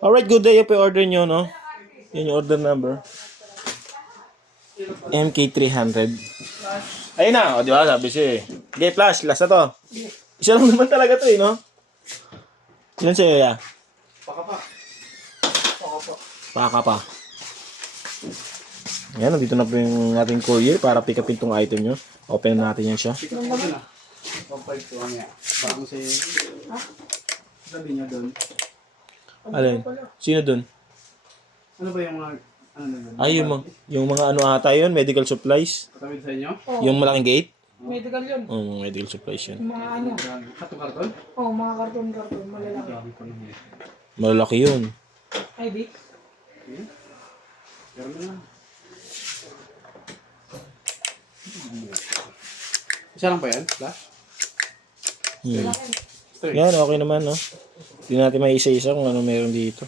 Alright, good day. Yung order nyo, no? Yan yung order number. MK300. Ayun na, o di ba? Sabi siya eh. Okay, flash. Last na to. Isa lang naman talaga to eh, no? Yan sa'yo, ya. Paka pa. Yan, nandito na po yung ating courier para pick upin tong item nyo. Open natin yan siya. Bago si... Sabi niya doon. Alin? Sino dun? Ano ba yung mga... Ano na yun? Ay, yung mga ano ata yun, medical supplies. Katawid sa inyo? Yung malaking gate. Medical yun. Medical supplies yun. Mga ano. Karton? Mga karton-karton. Malalaki. Malalaki yun. ID? Pero na lang. Isa lang pa yan? Flash? Yan, okay naman, no? Hindi natin may isa-isa kung ano meron dito.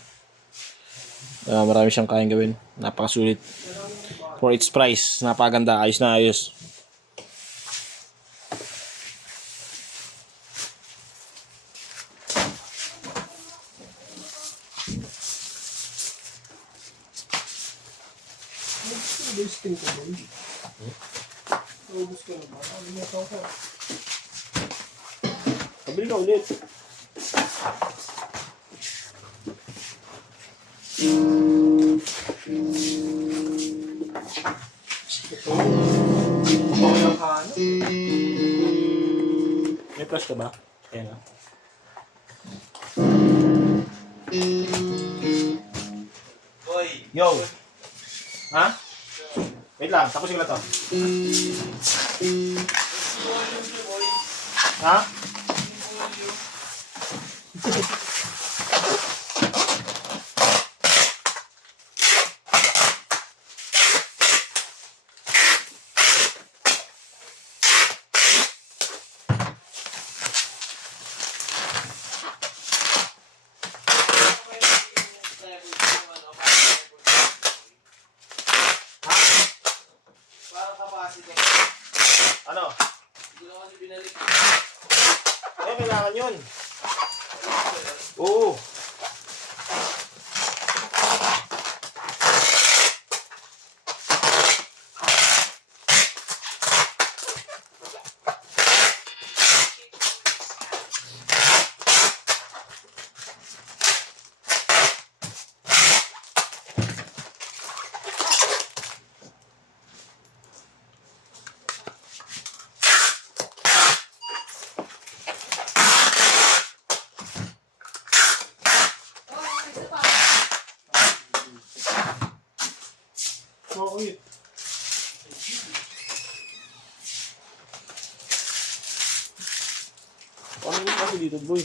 Marami siyang kayang gawin. Napakasulit. For its price, napakaganda. Ayos na ayos. Pabili ka ulit. May flash ka ba? Ayan na. Boy! Yo! Ha? Wait lang, tapusin ko na to. Ha? Ano? Eh, kailangan yun. Oo. Bakit? Ano yung kasi dito, boy?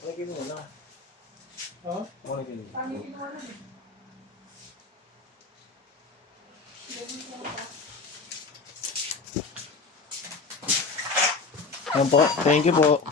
Malagay mo na. Ha? Malagay mo. Yan po. Thank you po.